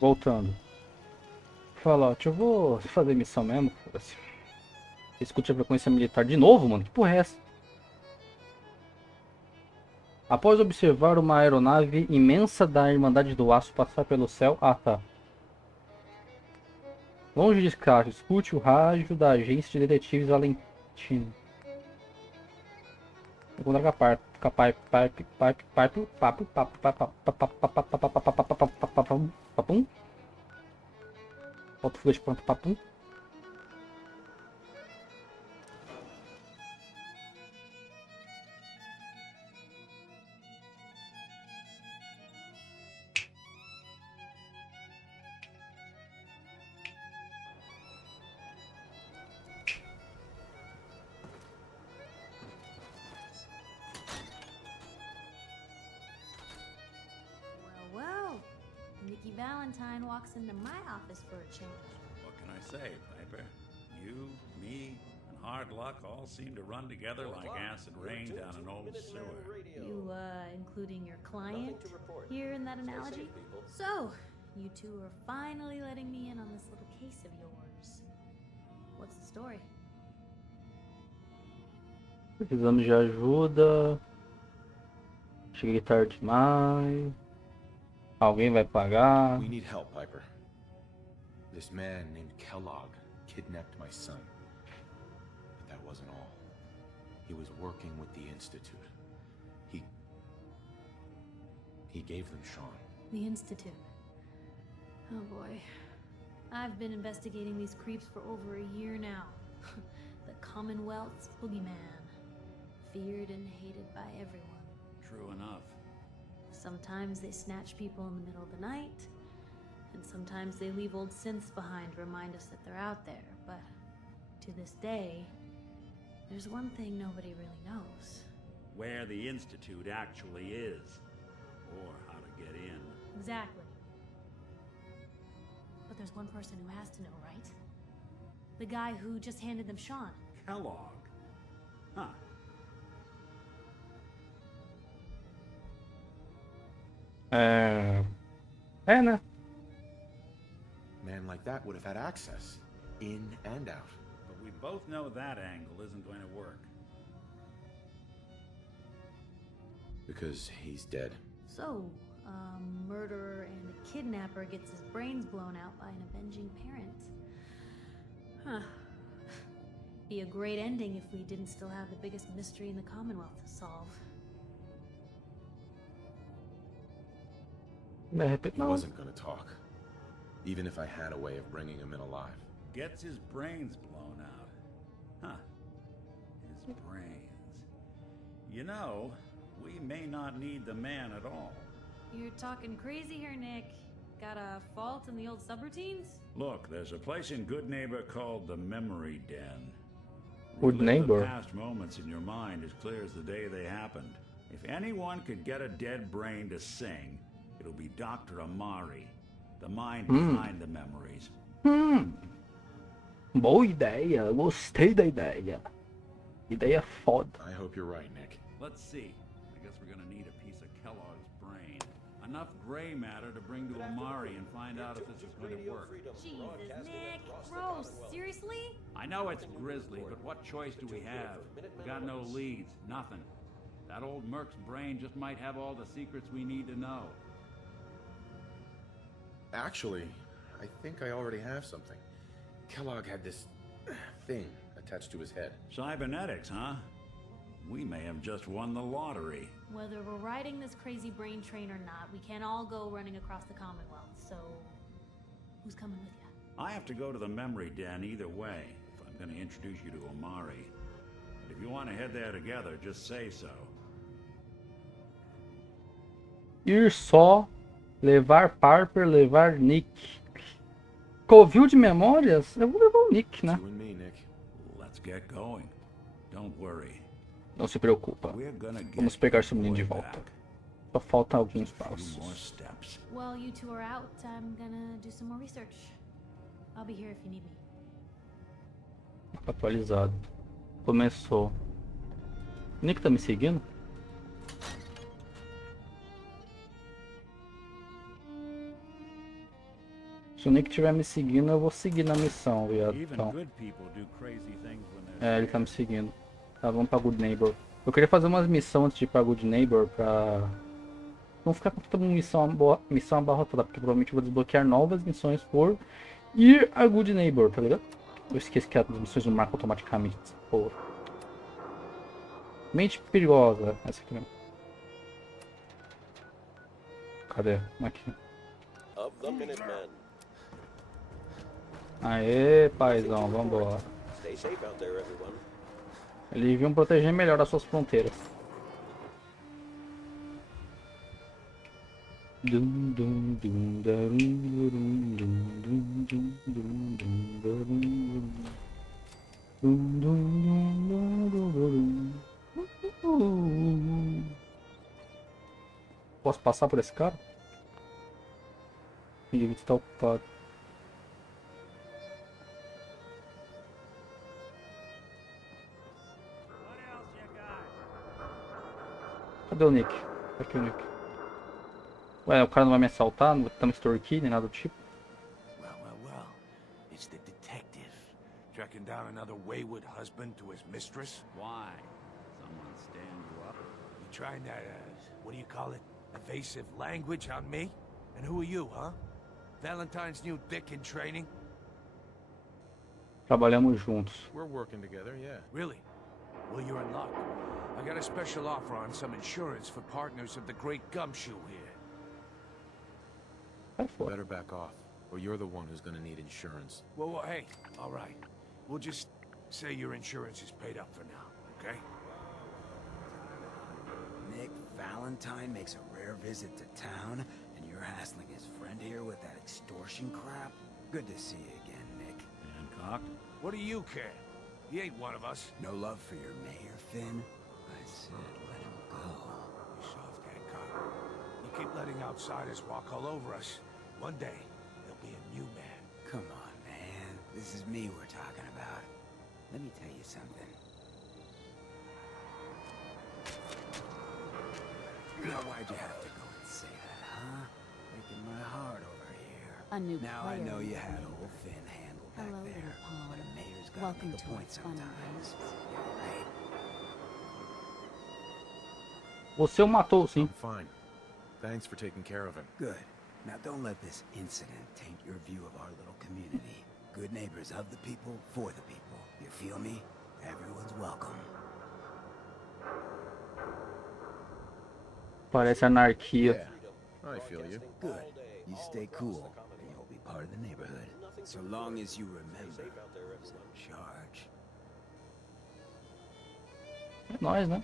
Voltando. Fallout, eu vou fazer missão mesmo, foda-se. Escute a frequência militar de novo, mano. Que porra é essa? Após observar uma aeronave imensa da Irmandade do Aço passar pelo céu... Ah, tá. Longe de casa, escute o rádio da agência de detetives Valentino. Encontrar papum. Falta fuga de pronto, papum. Well, Nikki Valentine walks into my office for a change. What can I say, Piper? You, me, and hard luck all seem to run together like acid rain down an old sewer. You, including your client here in that analogy? So, you two are finally letting me in on this little case of yours. What's the story? Precisamos de ajuda. Cheguei tarde demais. Alguém vai pagar. We need help, Piper. This man named Kellogg kidnapped my son. But that wasn't all. He was working with the Institute. He gave them Sean. The Institute. Oh boy. I've been investigating these creeps for over a year now. The Commonwealth's boogeyman. Feared and hated by everyone. True enough. Sometimes they snatch people in the middle of the night, and sometimes they leave old synths behind to remind us that they're out there, but to this day, there's one thing nobody really knows. Where the Institute actually is. Or how to get in. Exactly. But there's one person who has to know, right? The guy who just handed them Sean. Kellogg. Huh. Né? Man like that would have had access, in and out. But we both know that angle isn't going to work. Because he's dead. So, a murderer and a kidnapper gets his brains blown out by an avenging parent. Huh. Be a great ending if we didn't still have the biggest mystery in the Commonwealth to solve. De repente He não. wasn't gonna talk. Even if I had a way of bringing him in alive. Gets his brains blown out. Huh. His brains. You know, we may not need the man at all. You're talking crazy here, Nick. Got a fault in the old subroutines? Look, there's a place in Good Neighbor called the Memory Den. Good Relive Neighbor. The past moments in your mind as clear as the day they happened. If anyone could get a dead brain to sing, it'll be Dr. Amari, the mind behind the memories. Boa ideia. Gostei da ideia. Ideia foda. I hope you're right, Nick. Let's see. I guess we're gonna need a piece of Kellogg's brain. Enough gray matter to bring to Amari and find out if this is going to work. Jesus, Nick. Gross. Seriously? I know it's grisly, but what choice do we have? We got no leads, nothing. That old Merc's brain just might have all the secrets we need to know. Actually, I think I already have something. Kellogg had this thing attached to his head. Cybernetics, huh? We may have just won the lottery. Whether we're riding this crazy brain train or not, we can't all go running across the Commonwealth, so who's coming with you? I have to go to the memory den either way, if I'm going to introduce you to Amari. But if you want to head there together, just say so. Ir só, levar Piper, levar Nick. Covil de memórias? Eu vou levar o Nick, né? You and me, Nick. Let's get going. Don't worry. Não se preocupa. We're gonna get Vamos pegar seu the menino de boy volta. back. Só falta alguns Few more passos. steps. While you two are out, I'm gonna do some more research. I'll be here if you need me. Atualizado. Começou. O Nick tá me seguindo? Se o Nick estiver me seguindo, eu vou seguir na missão, viado. Even Então. good people do crazy things when they're É, ele tá me seguindo. Tá, vamos pra Good Neighbor. Eu queria fazer umas missões antes de ir pra Good Neighbor pra não ficar com toda missão abarrotada, porque provavelmente eu vou desbloquear novas missões por ir a Good Neighbor, tá ligado? Eu esqueci que as missões não marcam automaticamente. Porra. Mente perigosa. Essa aqui mesmo. Cadê? Aqui. Of the Minutemen. Aê, paizão, vambora. Stay safe out there, everyone. Eles deviam proteger melhor as suas fronteiras. Dum, dum, dum, darum, durum, dum, dum, dum, dum, dum, darum, dum. Dum, dum, dum, dum, dum. Posso passar por esse cara? Ele está ocupado. Cadê o Nick? Tá aqui o Nick. Ué, o cara não vai me assaltar? Não vai tentar me extorquir, nem nada do tipo? Well. It's the detective. Tracking down another wayward husband to his mistress. Why? Someone stand you up? You trying that, what do you call it? Evasive language on me? And who are you, huh? Valentine's new dick in training? Trabalhamos juntos. We're working together, yeah. Really? Well, you're in luck. I got a special offer on some insurance for partners of the Great Gumshoe here. Sai fora. Better back off, or you're the one who's gonna need insurance. Well, hey, all right. We'll just say your insurance is paid up for now, okay? Nick Valentine makes a rare visit to town, and you're hassling his friend here with that extortion crap? Good to see you again, Nick. Hancock? What do you care? He ain't one of us. No love for your mayor, Finn? I said let him go. You soft, Hancock. You keep letting outsiders walk all over us. One day, there'll be a new man. Come on, man. This is me we're talking about. Let me tell you something. Now, why'd you have to go and say that, huh? Breaking my heart over here. A new Now I player. know you had old Finn handled back Hello, there, little pawn. but a mayor's gotta Welcome make a to point our fun sometimes. games. Yeah, right? Você o matou, sim. I'm fine. Thanks for taking care of him. Good. Now don't let this incident taint your view of our little community. Good neighbors of the people, for the people. You feel me? Everyone's welcome. Parece anarquia. Yeah, I feel you. Good. You stay cool, and you'll be part of the neighborhood. So long as you remember who's in charge. É nóis, né?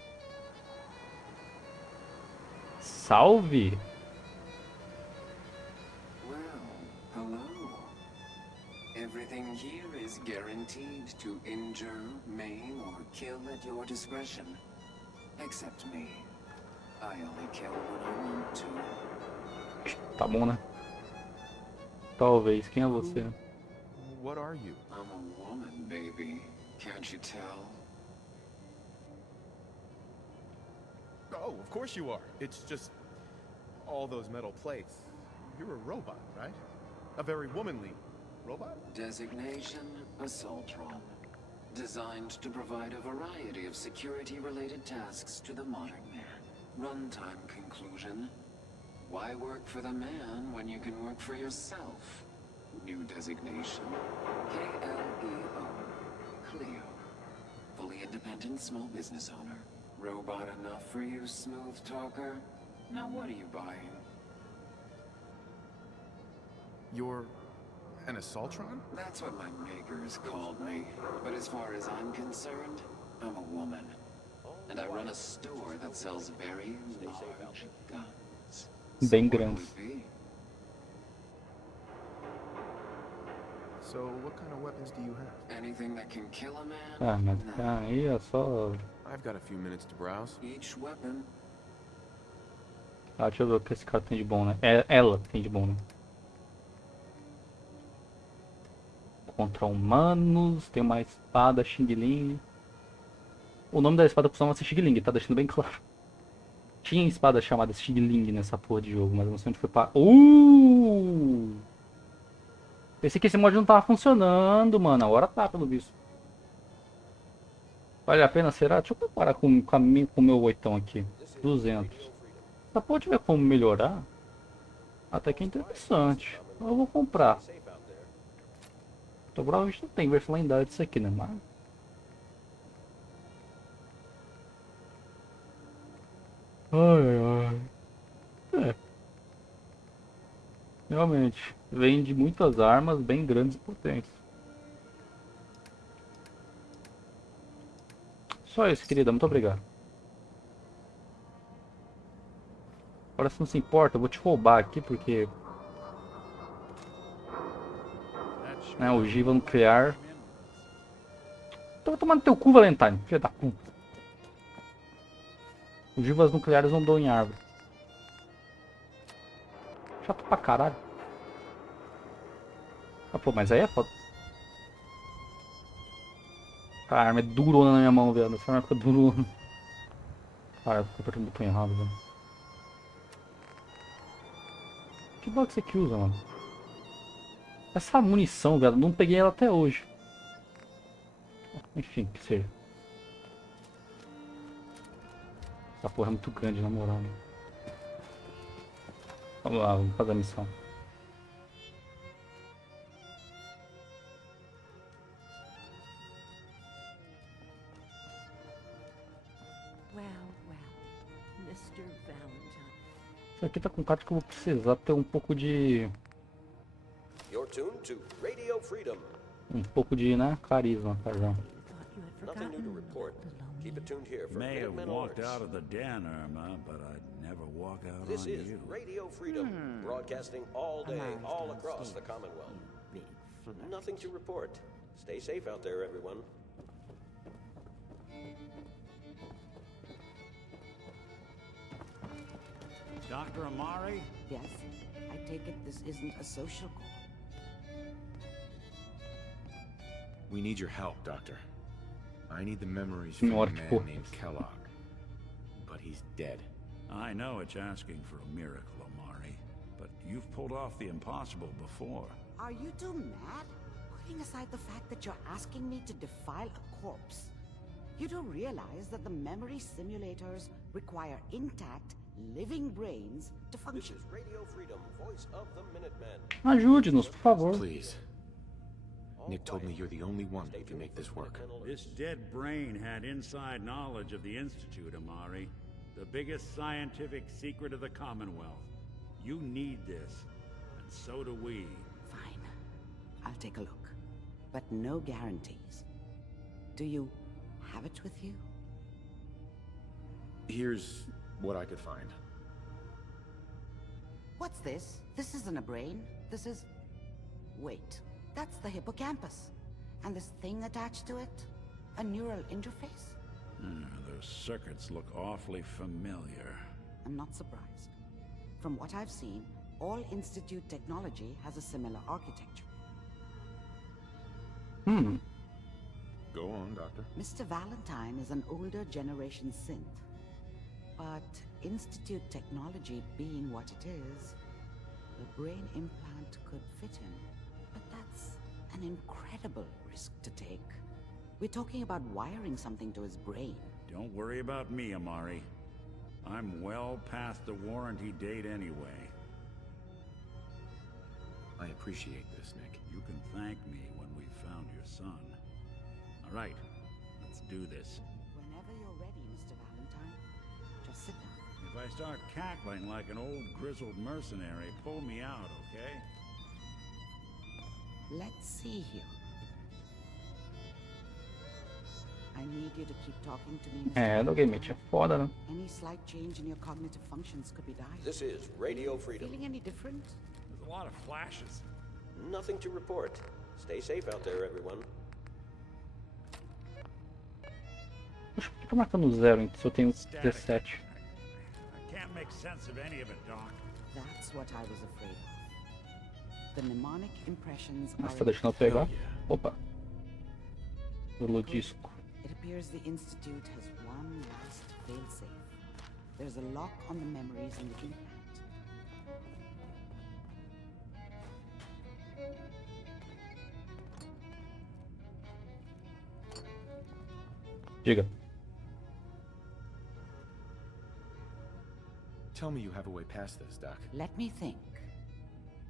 Salve! Well, hello. Everything here is guaranteed to injure, maim, or kill at your discretion. Except me. I only kill when I want to. Tá bom, né? Talvez. Quem é você? What are you? I'm a woman, baby. Can't you tell? Oh, of course you are. It's just all those metal plates. You're a robot, right? A very womanly robot? Designation, Assaultron. Designed to provide a variety of security-related tasks to the modern man. Runtime conclusion. Why work for the man when you can work for yourself? New designation. KLEO. Cleo. Fully independent small business owner. Robot enough for you, smooth talker? Now what are you buying? You're an Assaultron? That's what my makers called me. But as far as I'm concerned, I'm a woman. And I run a store that sells very large guns. Bem So what grande. would it be? So what kind of weapons do you have? Anything that can kill a man? Ah, mas No. aí é só... I've got a few minutes to browse. Each weapon. Ah, deixa eu ver o que esse cara tem de bom, né? É, ela tem de bom, né? Contra humanos, tem uma espada Xing Ling. O nome da espada costuma ser Xing Ling, tá deixando bem claro. Tinha espada chamada Xing Ling nessa porra de jogo, mas eu não sei onde foi para. Pensei que esse mod não tava funcionando, mano. Agora tá, pelo visto. Vale a pena, será? Deixa eu comparar com o meu 8 aqui. 200. Essa porra tiver como melhorar, até que é interessante. Eu vou comprar. Então provavelmente não tem versão lendária disso aqui, né? Mas... Ai, ai. É. Realmente. Vem de muitas armas bem grandes e potentes. Só isso, querida. Muito obrigado. Agora, se não se importa, eu vou te roubar aqui, porque... né, ogiva nuclear. Então vou tomar no teu cu, Valentine. Filha da puta. Ogivas nucleares não dão em árvore. Chato pra caralho. Ah, pô, mas aí é foda. A arma é durona na minha mão, velho. Essa arma fica durona. Ah, eu apertei o botão errado, velho. Que box você que usa, mano? Essa munição, velho, não peguei ela até hoje. Enfim, que seja. Essa porra é muito grande, na moral, né? Vamos lá, vamos fazer a missão. Mr. Valentine. Isso aqui tá com cara de que eu vou precisar ter um pouco de... You're tuned to Radio Freedom. um pouco de, né, carisma, Tarzan. Nothing new to report. Keep it tuned here for May have Minutemen walked alerts. out of the den, Irma, but I'd never walk out This on is you. Radio Freedom, broadcasting all day, all across the Commonwealth. Nothing to report. Stay safe out there, everyone. Dr. Amari? Yes, I take it this isn't a social call. We need your help, Doctor. I need the memories from a Senhora, man tipo... named Kellogg. But he's dead. I know it's asking for a miracle, Amari, but you've pulled off the impossible before. Are you two mad? Putting aside the fact that you're asking me to defile a corpse, you do realize that the memory simulators require intact, living brains to This function. is Radio Freedom, voice of the Minutemen. Ajude-nos, por favor. Please. Nick told me you're the only one who can make this work. This dead brain had inside knowledge of the Institute, Amari. The biggest scientific secret of the Commonwealth. You need this, and so do we. Fine. I'll take a look. But no guarantees. Do you have it with you? Here's what I could find. What's this? This isn't a brain. This is... Wait. That's the hippocampus. And this thing attached to it? A neural interface? Those circuits look awfully familiar. I'm not surprised. From what I've seen, all Institute technology has a similar architecture. Go on, Doctor. Mr. Valentine is an older generation synth. But Institute technology being what it is, the brain implant could fit him. But that's an incredible risk to take. We're talking about wiring something to his brain. Don't worry about me, Amari. I'm well past the warranty date anyway. I appreciate this, Nick. You can thank me when we've found your son. All right, let's do this. Whenever you're ready, Mr. Valentine, just sit down. If I start cackling like an old grizzled mercenary, pull me out, okay? Let's see here. I need you to keep talking to me, Mr. É, no game é foda, né? Any slight change in your cognitive functions could be dire. This is Radio Freedom. Feeling any different? There's a lot of flashes. Nothing to report. Stay safe out there, everyone. Por que tá marcando 0 se eu tenho 17? I can't make sense of any of it, Doc. That's what I was afraid of. The mnemonic impressions Nossa, are... tá deixando eu pegar. Opa. Pelo disco. It appears the Institute has one last failsafe. There's a lock on the memories in the implant. Diga. Tell me you have a way past this, Doc. Let me think.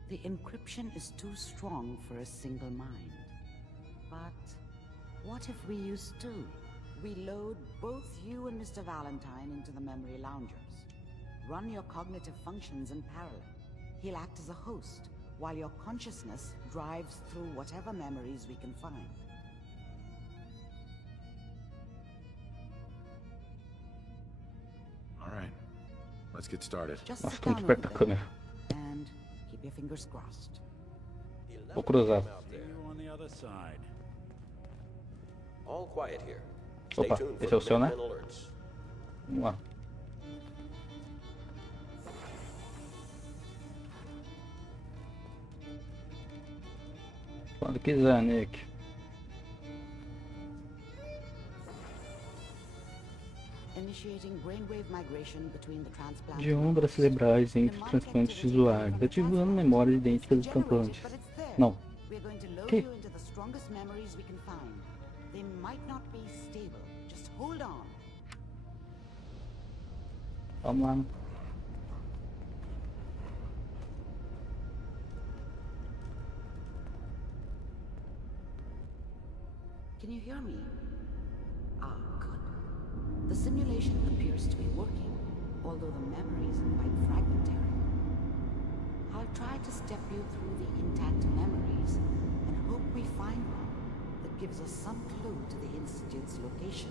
The encryption is too strong for a single mind. But what if we use two? We load both you and Mr. Valentine into the memory loungers. Run your cognitive functions in parallel. He'll act as a host, while your consciousness drives through whatever memories we can find. All right. Let's get started. Just Nossa, sit tô muito down a perto da little câmera. bit and keep your fingers crossed. Vou cruzar. See you on the other side. All quiet here. Stay Opa, tuned esse for é o seu, né? Minutemen alerts. Vamos lá. Quando quiser, Nick. Initiating brainwave migration between the transplant De ondas cerebrais entre os transplantes visuais, ativando memórias idênticas dos transplantes. Não. We're going to load Que? you into the strongest memories we can find. They might not be stable. Just hold on. Vamos lá. Can you hear me? Ah, good. The simulation appears to be working, although the memories are quite fragmentary. I'll try to step you through the intact memories and hope we find one that gives us some clue to the Institute's location.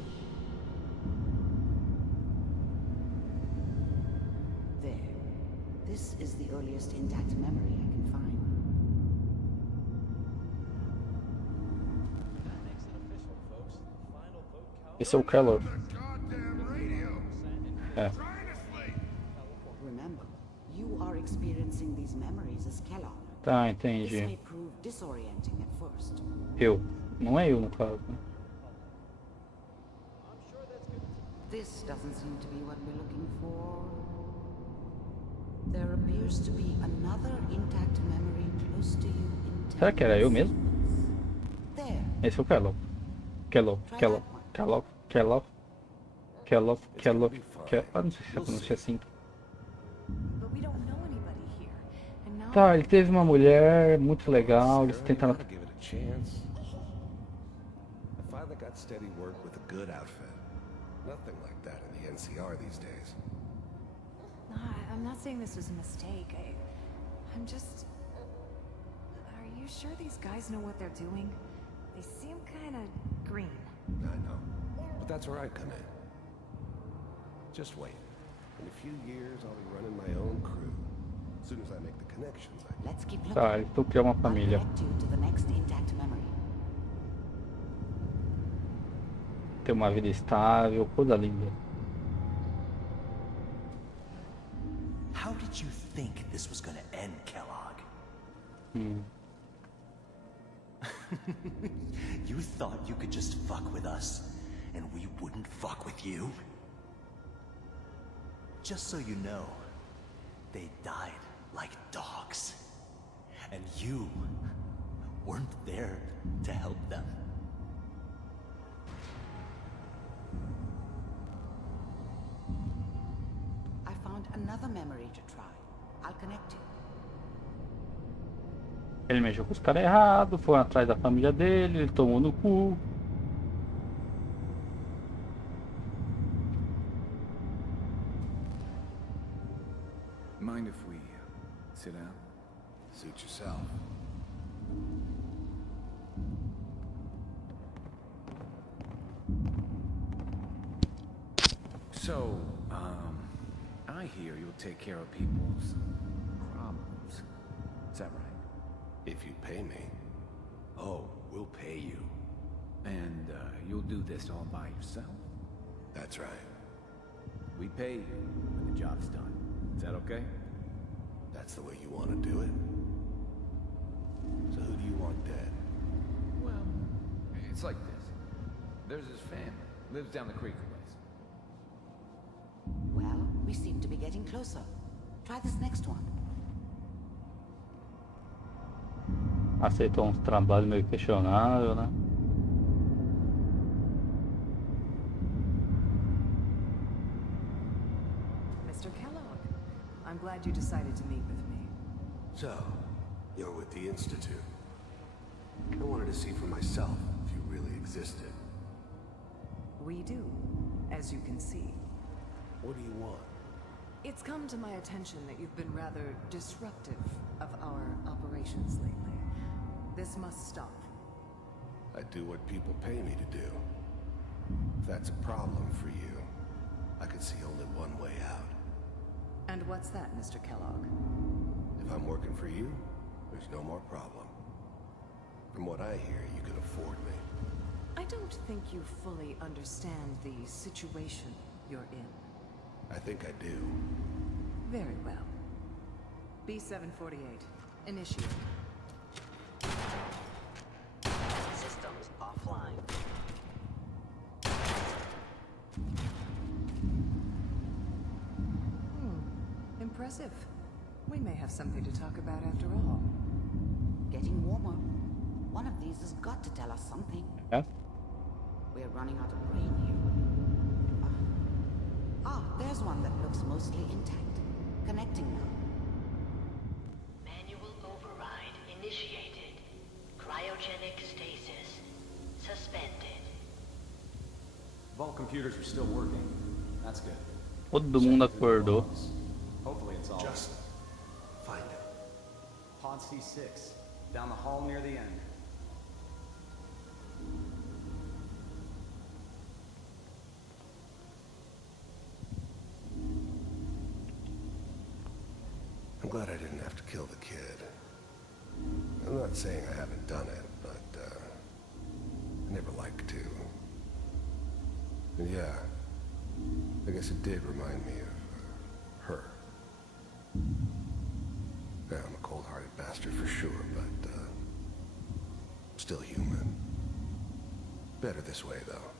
There. This is the earliest intact memory I can find. Esse é o Keller. É. Remember, you are experiencing these memories as Kellogg. Tá, This may entendi. prove disorienting at first. Eu. Não é eu, no caso. Né? This doesn't seem to be what we're looking for. There appears to be another intact memory close to you in Será que era eu mesmo? There. Esse é o Keller. Keller. Keller. Ah, não sei se a pronúncia é assim. But we don't know anybody here. And now Tá, ele teve uma mulher muito legal, eles tentaram... Give it a chance. I finally got steady work with a good outfit. Nothing like that in the NCR these days. No, I'm not saying this was a mistake. I'm just... Are you sure these guys know what they're doing? They seem kind of green. I know. But that's where I come in. Just wait. In a few years, I'll be running my own crew. As soon as I make the connections, I Let's keep looking. Tá, eles estão criando uma I'll família. connect you to the next intact memory. Ter uma vida estável, coisa linda. How did you think this was gonna end, Kellogg? You thought you could just fuck with us, and we wouldn't fuck with you? Just so you know, they died like dogs. And you weren't there to help them. I found another memory to try. I'll connect you. Ele mexeu com os caras errados, foi atrás da família dele, ele tomou no cu. Mind if we sit down? suit yourself. So, I hear you'll take care of people's problems. Is that right? If you pay me. Oh, we'll pay you. And you'll do this all by yourself? That's right. We pay you when the job's done. Is that okay? That's the way you want to do it. So who do you want dead? Well, it's like this. There's his family. Lives down the creek a ways. Well, we seem to be getting closer. Try this next one. Aceitou uns trabalhos meio questionável, né? glad you decided to meet with me. So, you're with the Institute. I wanted to see for myself if you really existed. We do, as you can see. What do you want? It's come to my attention that you've been rather disruptive of our operations lately. This must stop. I do what people pay me to do. If that's a problem for you, I could see only one way out. And what's that, Mr. Kellogg? If I'm working for you, there's no more problem. From what I hear, you can afford me. I don't think you fully understand the situation you're in. I think I do. Very well. B-748, initiate. Systems offline. Impressive. We may have something to talk about after all. Getting warmer. One of these has got to tell us something. Yeah. We're running out of brain here. There's one that looks mostly intact. Connecting now. Manual override initiated. Cryogenic stasis suspended. Vault computers are still working. That's good. Todo mundo acordou. Hopefully it's all. Just find it. Pod C6, down the hall near the end. I'm glad I didn't have to kill the kid. I'm not saying I haven't done it, but I never like to. And yeah, I guess it did remind me of her. Yeah, I'm a cold-hearted bastard for sure, but still human. Better this way, though.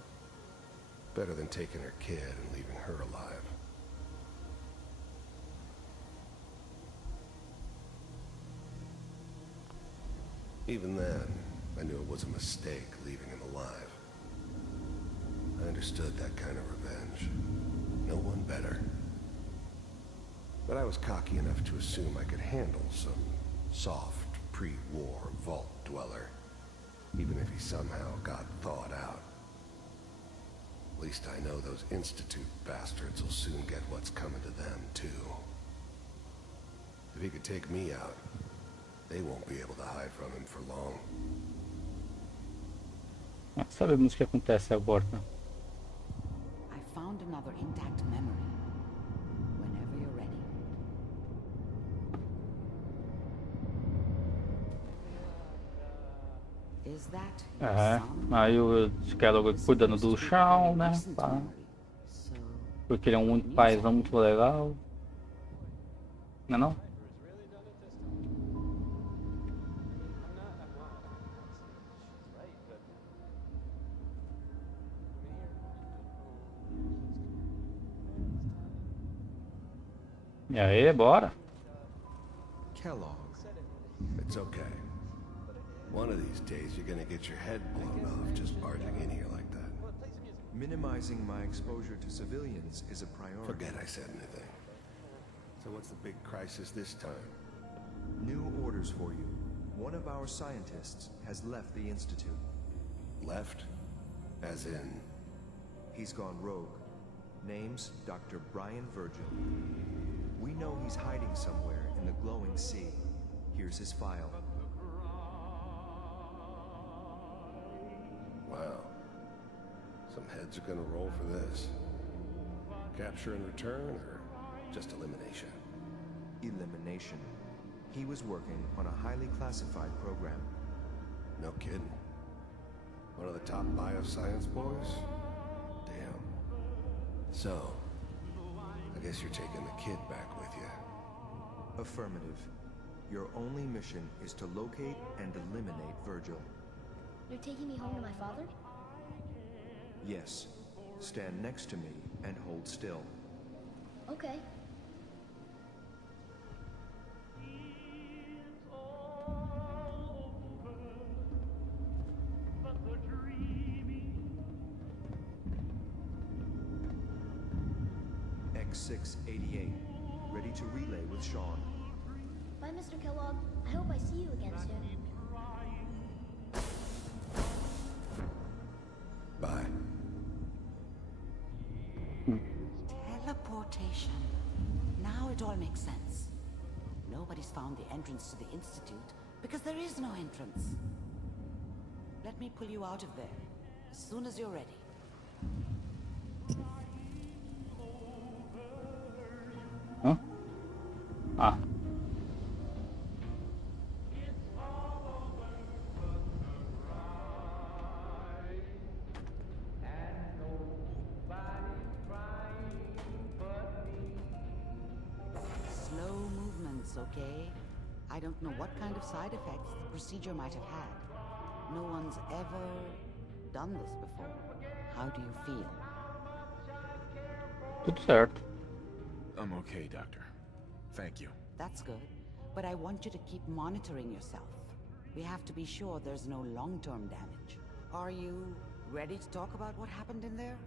Better than taking her kid and leaving her alive. Even then, I knew it was a mistake leaving him alive. I understood that kind of revenge. No one better. But I was cocky enough to assume I could handle some soft, pre-war vault dweller, even if he somehow got thawed out. At least I know those Institute bastards will soon get what's coming to them, too. If he could take me out, they won't be able to hide from him for long. Sabemos o que acontece agora. I found another intact memory. Whenever you're ready. Is that your son? Aí o Kellogg cuidando do chão, né? Pá. Porque ele é um muito paizão, muito legal. Não é não? E aí, bora. Kellogg. It's okay. One of these days you're gonna get your head blown off just barging in here like that. Minimizing my exposure to civilians is a priority. Forget I said anything. So what's the big crisis this time? New orders for you. One of our scientists has left the Institute. Left? As in? He's gone rogue. Name's Dr. Brian Virgil. We know he's hiding somewhere in the glowing sea. Here's his file. Wow. Some heads are gonna roll for this. Capture and return, or just elimination? Elimination. He was working on a highly classified program. No kidding. One of the top bioscience boys? Damn. So, I guess you're taking the kid back with you. Affirmative. Your only mission is to locate and eliminate Virgil. You're taking me home to my father? Yes. Stand next to me and hold still. Okay. X688. ready to relay with Sean. Bye, Mr. Kellogg. I hope I see you again soon. Bye. Teleportation. Now it all makes sense. Nobody's found the entrance to the Institute because there is no entrance. Let me pull you out of there as soon as you're ready. Huh? Ah. Slow movements, okay? I don't know what kind of side effects the procedure might have had. No one's ever done this before. How do you feel? Tudo certo. I'm okay, Doctor. Thank you. That's good, but I want you to keep monitoring yourself. We have to be sure there's no long-term damage. Are you ready to talk about what happened in there?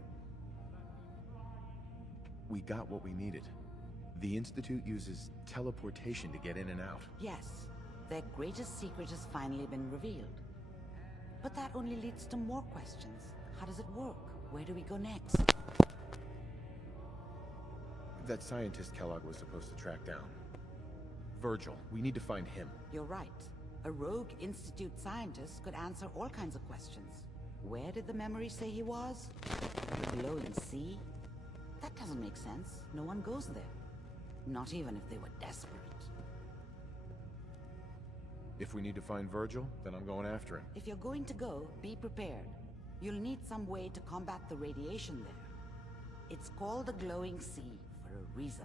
We got what we needed. The Institute uses teleportation to get in and out. Yes, their greatest secret has finally been revealed. But that only leads to more questions. How does it work? Where do we go next? That scientist Kellogg was supposed to track down. Virgil, we need to find him. You're right. A rogue Institute scientist could answer all kinds of questions. Where did the memory say he was? The glowing sea? That doesn't make sense. No one goes there. Not even if they were desperate. If we need to find Virgil, then I'm going after him. If you're going to go, be prepared. You'll need some way to combat the radiation there. It's called the glowing sea for a reason.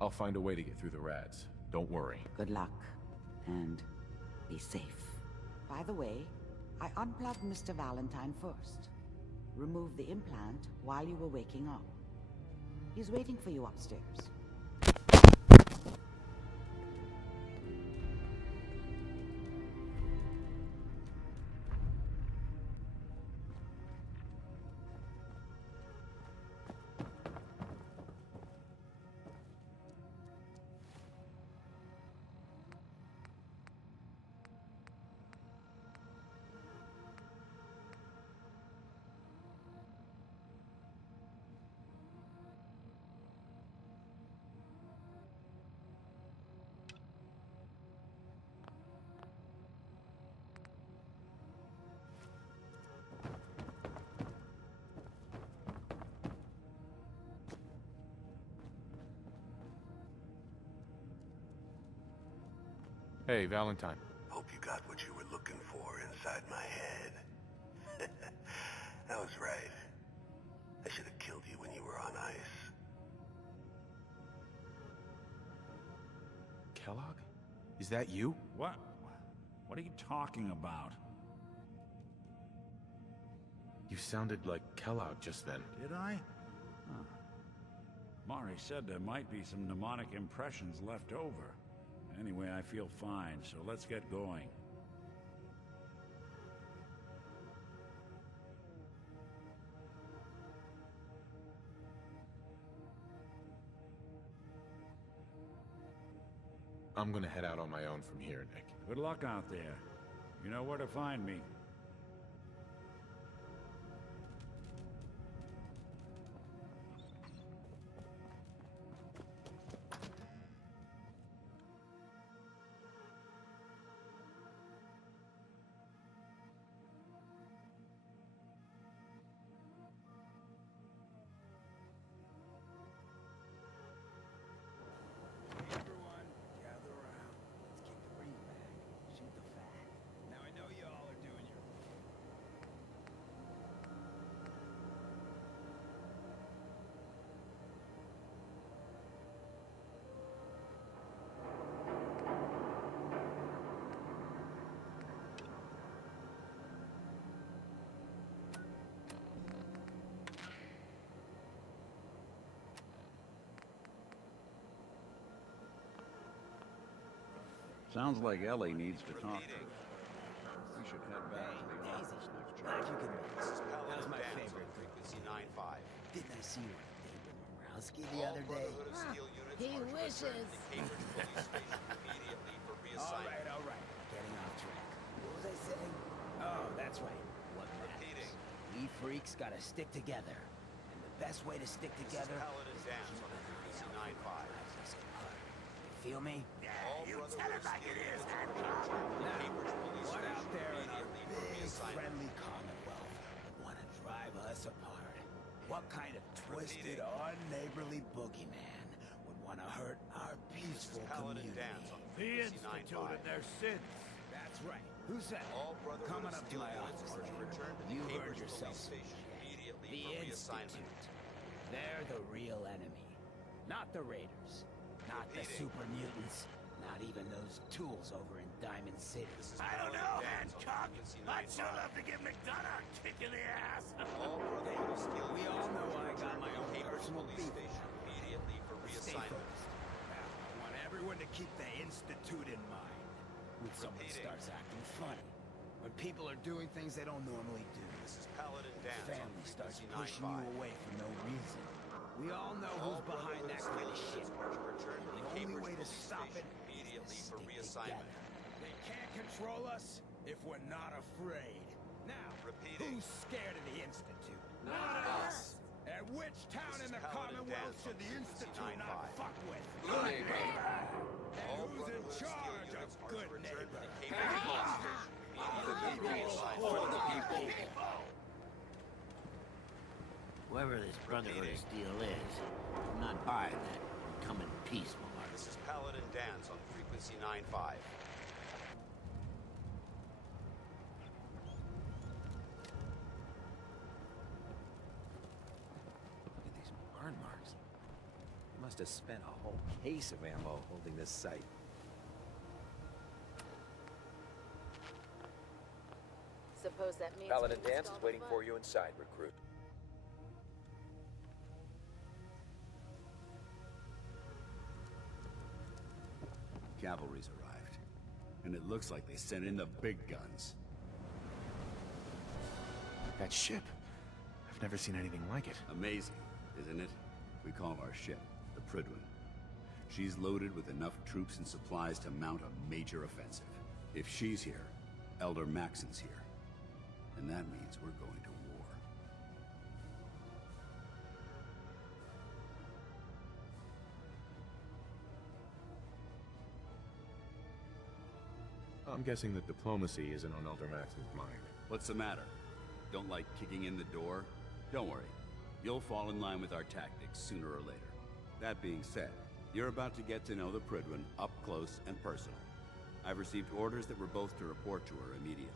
I'll find a way to get through the rads. Don't worry. Good luck. And be safe. By the way, I unplugged Mr. Valentine first. Removed the implant while you were waking up. He's waiting for you upstairs. Hey, Valentine. Hope you got what you were looking for inside my head. I was right. I should have killed you when you were on ice. Kellogg? Is that you? What? What are you talking about? You sounded like Kellogg just then. Did I? Huh. Mari said there might be some mnemonic impressions left over. Anyway, I feel fine, so let's get going. I'm gonna head out on my own from here, Nick. Good luck out there. You know where to find me. Sounds like Ellie needs to talk to us. We should head back to the office next Glad year. you could make it. That was my favorite. Frequency 95. Didn't I see you on a date with whiskey the other day? He wishes. All right. Getting off track. What was I saying? Oh, that's right. What matters? We freaks gotta stick together. And the best way to stick together is to keep you feel me? Yeah, you tell it like it is, Hancock. Now, what out there in our big, friendly Commonwealth would want to drive us apart? What kind of twisted, unneighborly boogeyman would want to hurt our peaceful community? The Institute and their sins. That's right. Who said it? Coming up to my office. You heard yourself. The Institute. They're the real enemy. Not the Raiders. Not the super mutants. Not even those tools over in Diamond City. I don't know, Hancock. I'd sure love to give McDonough a kick in the ass. We all know I got my own personal beef. Stay focused. Now, I want everyone to keep the Institute in mind. When someone starts acting funny. When people are doing things they don't normally do. Family starts pushing you away for no reason. We all know who's behind that kind of shit. The only way to stop it is to stick together. They can't control us if we're not afraid. Now, who's scared of the Institute? Not us. And which town in the Commonwealth should the Institute not fuck with? Good neighbor. And who's in charge of good neighbor? For the people. Whoever this Brotherhood of Steel is, I'm not buying that. We're coming peaceful. This is Paladin Dance on frequency 95. Look at these burn marks. They must have spent a whole case of ammo holding this site. Suppose that means Paladin we Dance is installed waiting the for you inside, recruit. Cavalry's arrived, and it looks like they sent in the big guns. That ship. I've never seen anything like it. Amazing, isn't it? We call our ship the Prydwen. She's loaded with enough troops and supplies to mount a major offensive. If she's here, Elder Maxon's here. And that means we're going to war. I'm guessing that diplomacy isn't on Elder Maxon's mind. What's the matter? Don't like kicking in the door? Don't worry. You'll fall in line with our tactics sooner or later. That being said, you're about to get to know the Prydwen up close and personal. I've received orders that we're both to report to her immediately.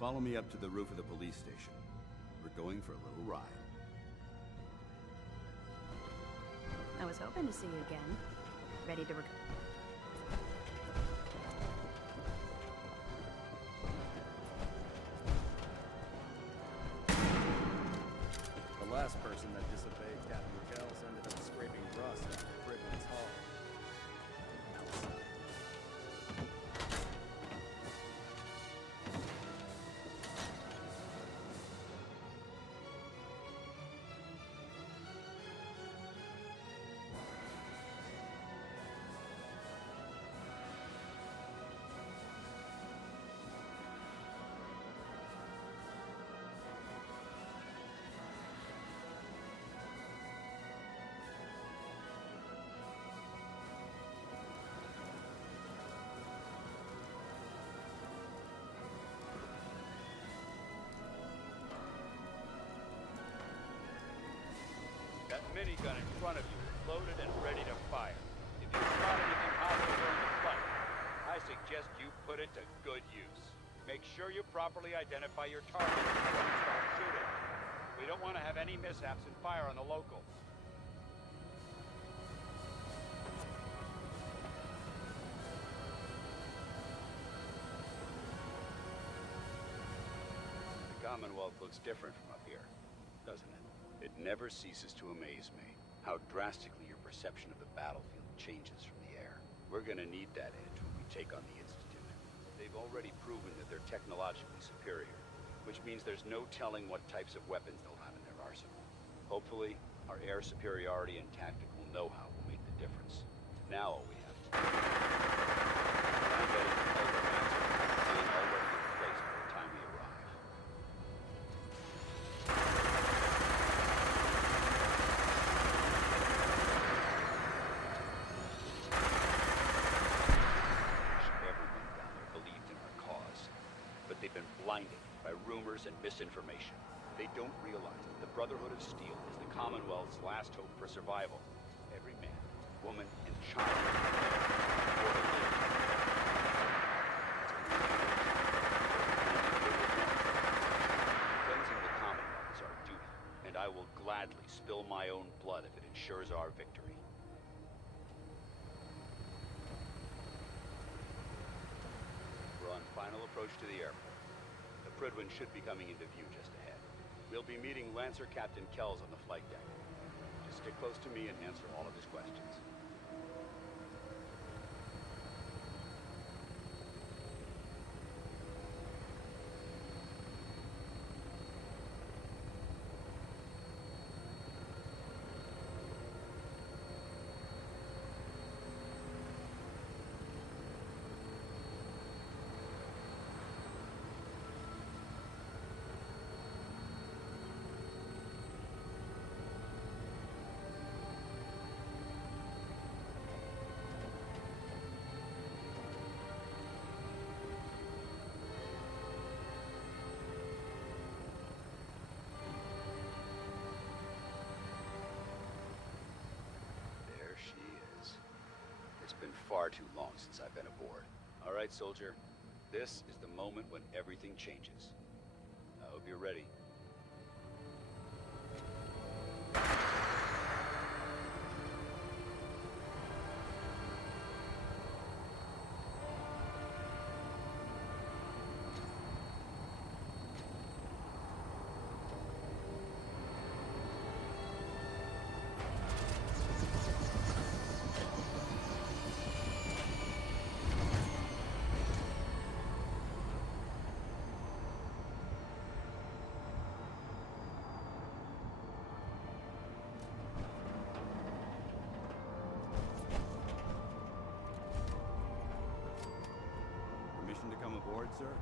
Follow me up to the roof of the police station. We're going for a little ride. I was hoping to see you again. Ready to The last person that disobeyed Captain Kells ended up scraping rust off the Prydwen's hull. That minigun in front of you is loaded and ready to fire. If you spot anything hostile during the fight, I suggest you put it to good use. Make sure you properly identify your target before you start shooting. We don't want to have any mishaps and fire on the locals. The Commonwealth looks different from up here, doesn't it? It never ceases to amaze me how drastically your perception of the battlefield changes from the air. We're gonna need that edge when we take on the Institute. They've already proven that they're technologically superior, which means there's no telling what types of weapons they'll have in their arsenal. Hopefully, Our air superiority and tactical know-how will make the difference. Now all we have to do. I'm betting Elder Maxim will be already in place by the time we arrive. Everyone down there believed in our cause, but they've been blinded by rumors and misinformation. They don't realize that the Brotherhood of Steel is the Commonwealth's last hope for survival. Every man, woman, and child before they live. Cleansing the Commonwealth is our duty, and I will gladly spill my own blood if it ensures our victory. We're on final approach to the airport. The Prydwen should be coming into view just ahead. We'll be meeting Lancer Captain Kells on the flight deck. Just stick close to me and answer all of his questions. Been far too long since I've been aboard. All right, soldier. This is the moment when everything changes. I hope you're ready. Permission to come aboard, sir?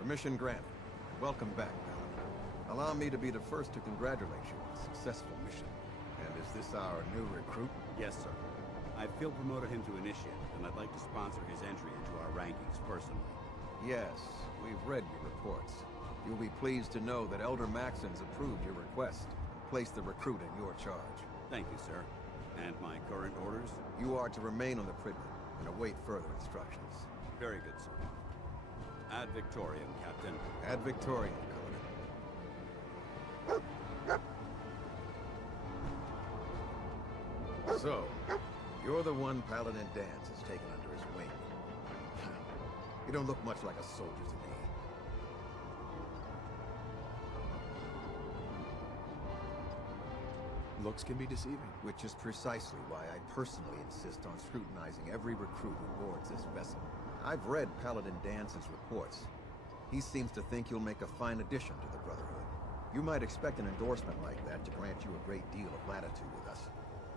Permission granted. Welcome back, Paladin. Allow me to be the first to congratulate you on a successful mission. And is this our new recruit? Yes, sir. I've field promoted him to initiate, and I'd like to sponsor his entry into our rankings personally. Yes, we've read your reports. You'll be pleased to know that Elder Maxon's approved your request and placed the recruit in your charge. Thank you, sir. And my current orders? You are to remain on the Prydwen and await further instructions. Very good, sir. Ad Victoriam, Captain. Ad Victoriam, Conan. So, you're the one Paladin Danse has taken under his wing. You don't look much like a soldier to me. Looks can be deceiving. Which is precisely why I personally insist on scrutinizing every recruit who boards this vessel. I've read Paladin Dance's reports. He seems to think you'll make a fine addition to the Brotherhood. You might expect an endorsement like that to grant you a great deal of latitude with us.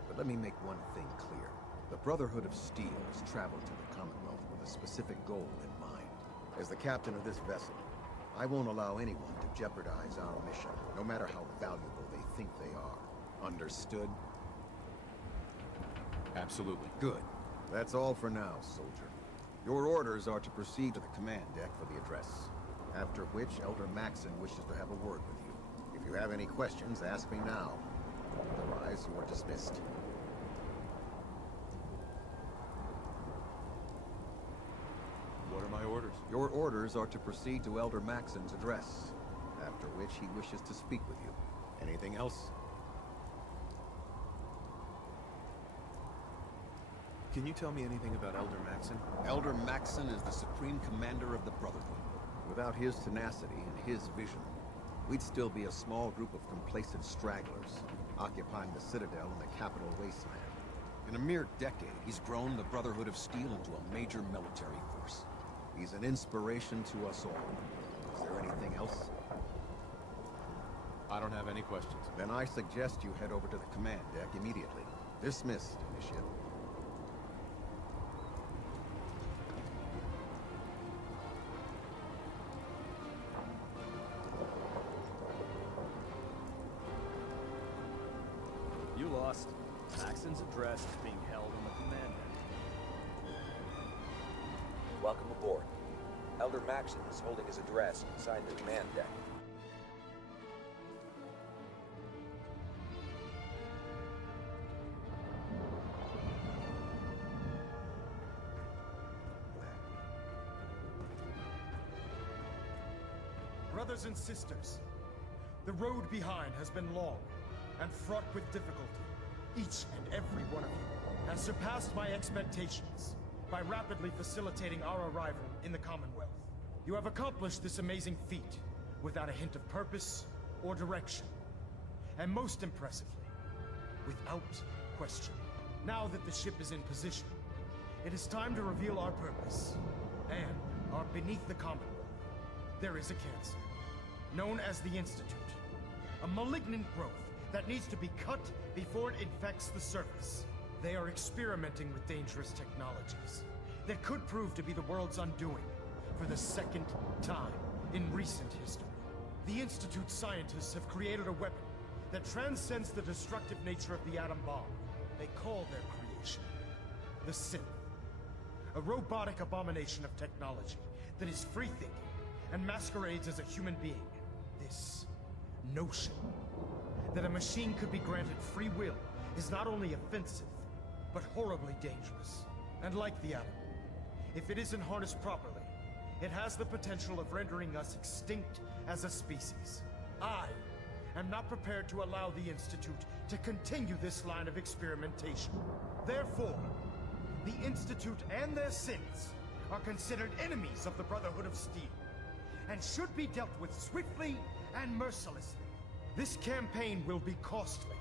But let me make one thing clear. The Brotherhood of Steel has traveled to the Commonwealth with a specific goal in mind. As the captain of this vessel, I won't allow anyone to jeopardize our mission, no matter how valuable they think they are. Understood? Absolutely. Good. That's all for now, soldier. Your orders are to proceed to the command deck for the address, after which Elder Maxon wishes to have a word with you. If you have any questions, ask me now. Otherwise, you are dismissed. What are my orders? Your orders are to proceed to Elder Maxon's address, after which he wishes to speak with you. Anything else? Can you tell me anything about Elder Maxon? Elder Maxon is the supreme commander of the Brotherhood. Without his tenacity and his vision, we'd still be a small group of complacent stragglers, occupying the Citadel and the capital wasteland. In a mere decade, he's grown the Brotherhood of Steel into a major military force. He's an inspiration to us all. Is there anything else? I don't have any questions. Then I suggest you head over to the command deck immediately. Dismissed, Initiate. You lost. Maxon's address is being held on the command deck. Welcome aboard. Elder Maxon is holding his address inside the command deck. Brothers and sisters, the road behind has been long and fraught with difficulty. Each and every one of you has surpassed my expectations by rapidly facilitating our arrival in the Commonwealth. You have accomplished this amazing feat without a hint of purpose or direction. And most impressively, without question. Now that the ship is in position, it is time to reveal our purpose. And beneath the Commonwealth, there is a cancer, known as the Institute. A malignant growth that needs to be cut before it infects the surface. They are experimenting with dangerous technologies that could prove to be the world's undoing for the second time in recent history. The Institute scientists have created a weapon that transcends the destructive nature of the atom bomb. They call their creation the Synth. A robotic abomination of technology that is free-thinking and masquerades as a human being. This notion that a machine could be granted free will is not only offensive, but horribly dangerous. And like the atom, if it isn't harnessed properly, it has the potential of rendering us extinct as a species. I am not prepared to allow the Institute to continue this line of experimentation. Therefore, the Institute and their synths are considered enemies of the Brotherhood of Steel, and should be dealt with swiftly and mercilessly. This campaign will be costly,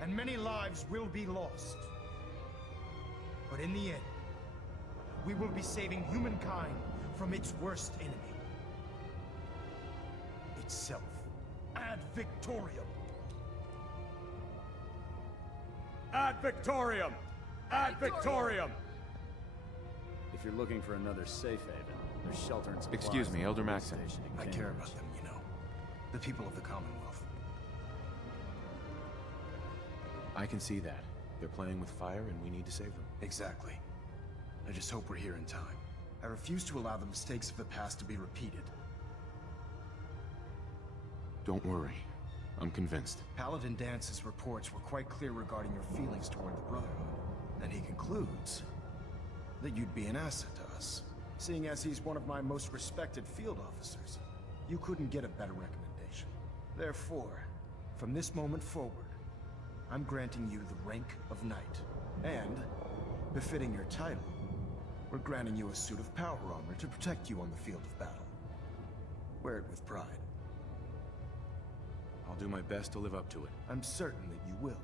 and many lives will be lost. But in the end, we will be saving humankind from its worst enemy. Itself. Ad Victoriam! Ad Victoriam! Ad Victoriam! If you're looking for another safe haven, there's shelter and supplies. Excuse me, Elder Maxon. I care about them, you know. The people of the Commonwealth. I can see that. They're playing with fire and we need to save them. Exactly. I just hope we're here in time. I refuse to allow the mistakes of the past to be repeated. Don't worry. I'm convinced. Paladin Dance's reports were quite clear regarding your feelings toward the Brotherhood. And he concludes that you'd be an asset to us. Seeing as he's one of my most respected field officers, you couldn't get a better recommendation. Therefore, from this moment forward, I'm granting you the rank of Knight. And, befitting your title, we're granting you a suit of power armor to protect you on the field of battle. Wear it with pride. I'll do my best to live up to it. I'm certain that you will.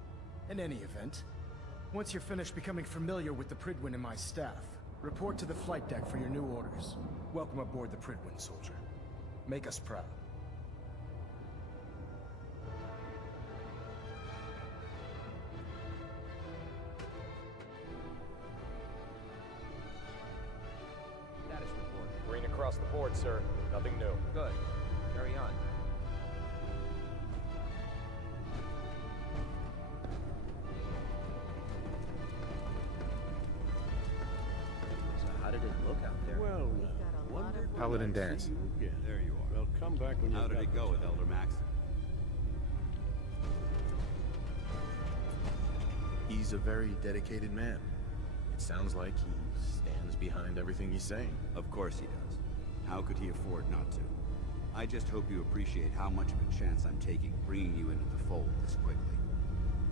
In any event, once you're finished becoming familiar with the Pridwin and my staff, report to the flight deck for your new orders. Welcome aboard the Pridwin, soldier. Make us proud. Status report. Green across the board, sir. Nothing new. Good. Carry on. So how did it look out there? Well, Paladin Dance. There you are. Well, come back when How did it go with Elder Maxon? He's a very dedicated man. It sounds like he stands behind everything he's saying. Of course he does. How could he afford not to? I just hope you appreciate how much of a chance I'm taking bringing you into the fold this quickly.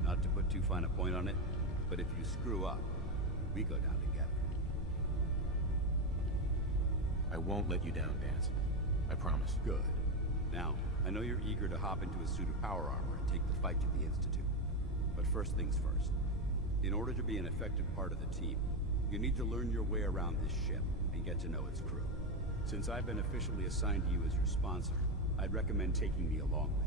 Not to put too fine a point on it, but if you screw up, we go down together. I won't let you down, Dance. I promise. Good. Now, I know you're eager to hop into a suit of power armor and take the fight to the Institute. But first things first. In order to be an effective part of the team, you need to learn your way around this ship and get to know its crew. Since I've been officially assigned to you as your sponsor, I'd recommend taking me along with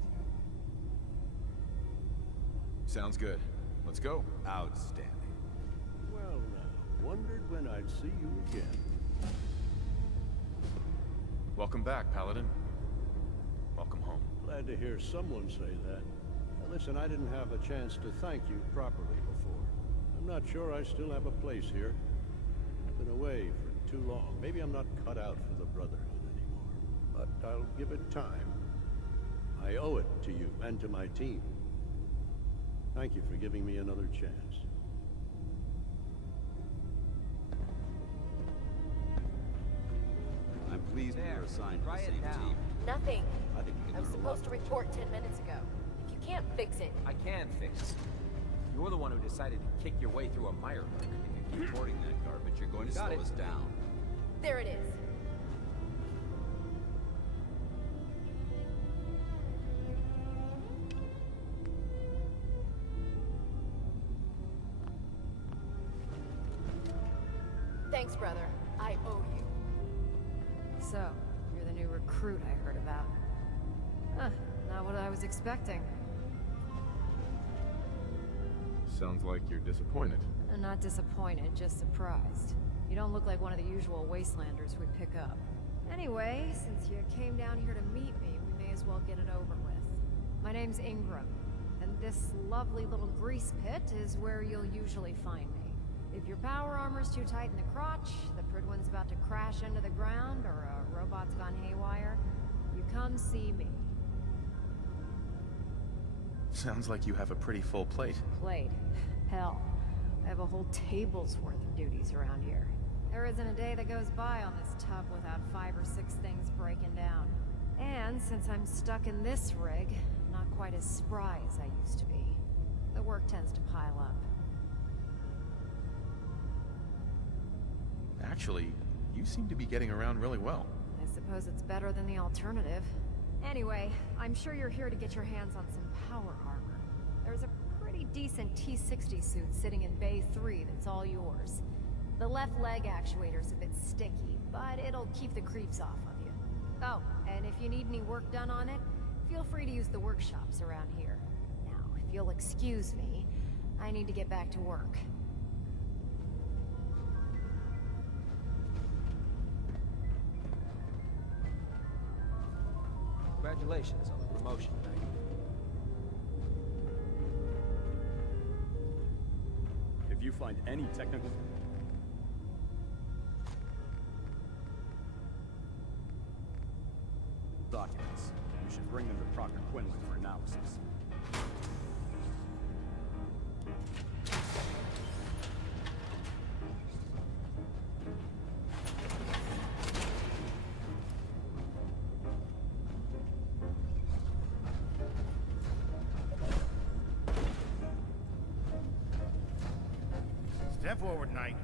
you. Sounds good. Let's go. Outstanding. Well, now, wondered when I'd see you again. Welcome back, Paladin. Welcome home. Glad to hear someone say that. Now, listen, I didn't have a chance to thank you properly before. I'm not sure I still have a place here. I've been away for too long. Maybe I'm not cut out for the Brotherhood anymore. But I'll give it time. I owe it to you and to my team. Thank you for giving me another chance. I'm pleased we were assigned to the same team. Nothing. I think we can I was learn a lot supposed to from each report other. 10 minutes ago. If you can't fix it... I can fix it. You're the one who decided to kick your way through a mire muck. If you keep reporting that garbage, you're going to Got slow it. us down. There it is. Thanks, brother. I owe you. So, you're the new recruit I heard about. Huh, not what I was expecting. Sounds like you're disappointed. I'm not disappointed, just surprised. You don't look like one of the usual wastelanders we pick up. Anyway, since you came down here to meet me, we may as well get it over with. My name's Ingram, and this lovely little grease pit is where you'll usually find me. If your power armor's too tight in the crotch, the Pridwen's about to crash into the ground, or a robot's gone haywire, you come see me. Sounds like you have a pretty full plate. Plate. Hell, I have a whole table's worth of duties around here. There isn't a day that goes by on this tub without 5 or 6 things breaking down. And since I'm stuck in this rig, I'm not quite as spry as I used to be. The work tends to pile up. Actually, you seem to be getting around really well. I suppose it's better than the alternative. Anyway, I'm sure you're here to get your hands on some power armor. There's a pretty decent T-60 suit sitting in Bay 3 that's all yours. The left leg actuator's a bit sticky, but it'll keep the creeps off of you. Oh, and if you need any work done on it, feel free to use the workshops around here. Now, if you'll excuse me, I need to get back to work. Congratulations on the promotion, Knight. If you find any technical... documents, you should bring them to Proctor Quinlan for analysis. Step forward, Knight.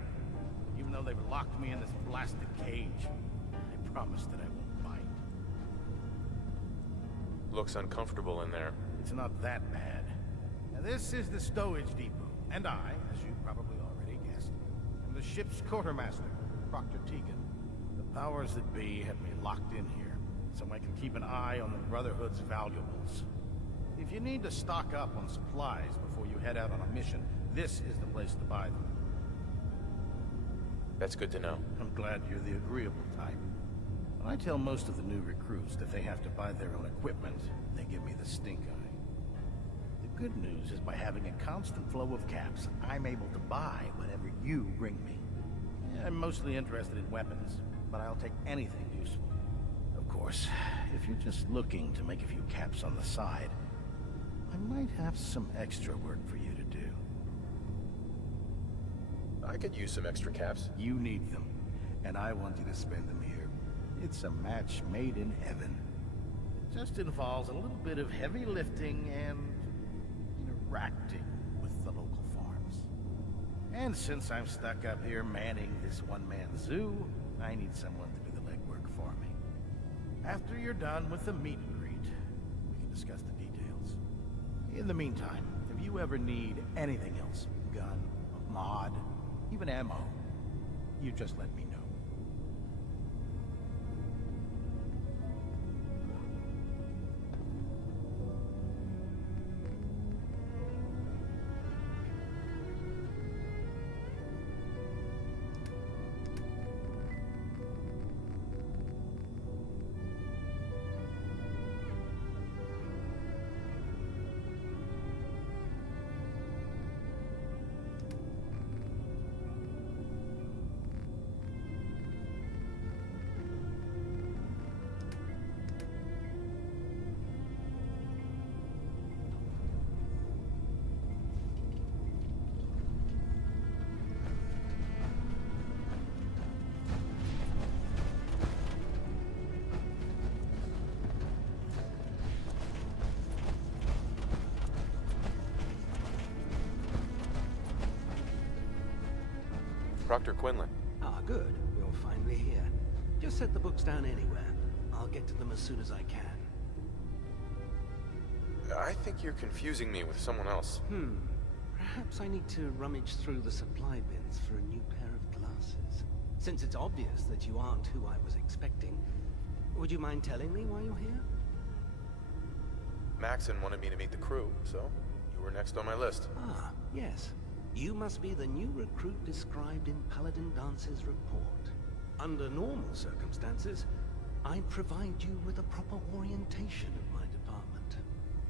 Even though they've locked me in this blasted cage, I promise that I won't bite. Looks uncomfortable in there. It's not that bad. Now, this is the stowage depot, and I, as you probably already guessed, am the ship's quartermaster, Proctor Tegan. The powers that be have me locked in here, so I can keep an eye on the Brotherhood's valuables. If you need to stock up on supplies before you head out on a mission, this is the place to buy them. That's good to know. I'm glad you're the agreeable type. When I tell most of the new recruits that they have to buy their own equipment, they give me the stink eye. The good news is by having a constant flow of caps, I'm able to buy whatever you bring me. I'm mostly interested in weapons, but I'll take anything useful. Of course, if you're just looking to make a few caps on the side, I might have some extra work for you to do. I could use some extra caps. You need them, and I want you to spend them here. It's a match made in heaven. It just involves a little bit of heavy lifting and interacting with the local farms. And since I'm stuck up here manning this one-man zoo, I need someone to do the legwork for me. After you're done with the meet and greet, we can discuss the details. In the meantime, if you ever need anything else, gun, mod, even ammo, you just let me know. Proctor Quinlan. Ah, good. You're finally here. Just set the books down anywhere. I'll get to them as soon as I can. I think you're confusing me with someone else. Perhaps I need to rummage through the supply bins for a new pair of glasses. Since it's obvious that you aren't who I was expecting, would you mind telling me why you're here? Maxon wanted me to meet the crew, so you were next on my list. Ah, yes. You must be the new recruit described in Paladin Dance's report. Under normal circumstances, I'd provide you with a proper orientation of my department.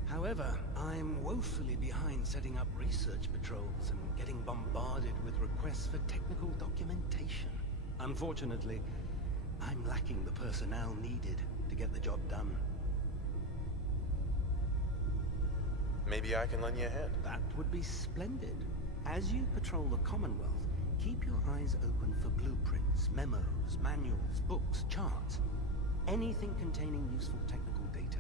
However, I'm woefully behind setting up research patrols and getting bombarded with requests for technical documentation. Unfortunately, I'm lacking the personnel needed to get the job done. Maybe I can lend you a hand. That would be splendid. As you patrol the Commonwealth, keep your eyes open for blueprints, memos, manuals, books, charts. Anything containing useful technical data.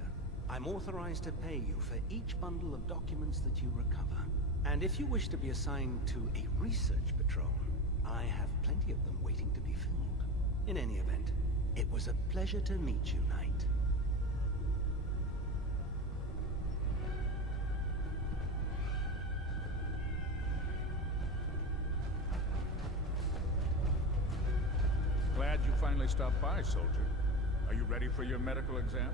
I'm authorized to pay you for each bundle of documents that you recover. And if you wish to be assigned to a research patrol, I have plenty of them waiting to be filled. In any event, it was a pleasure to meet you, Knight. Glad you finally stopped by, soldier. Are you ready for your medical exam?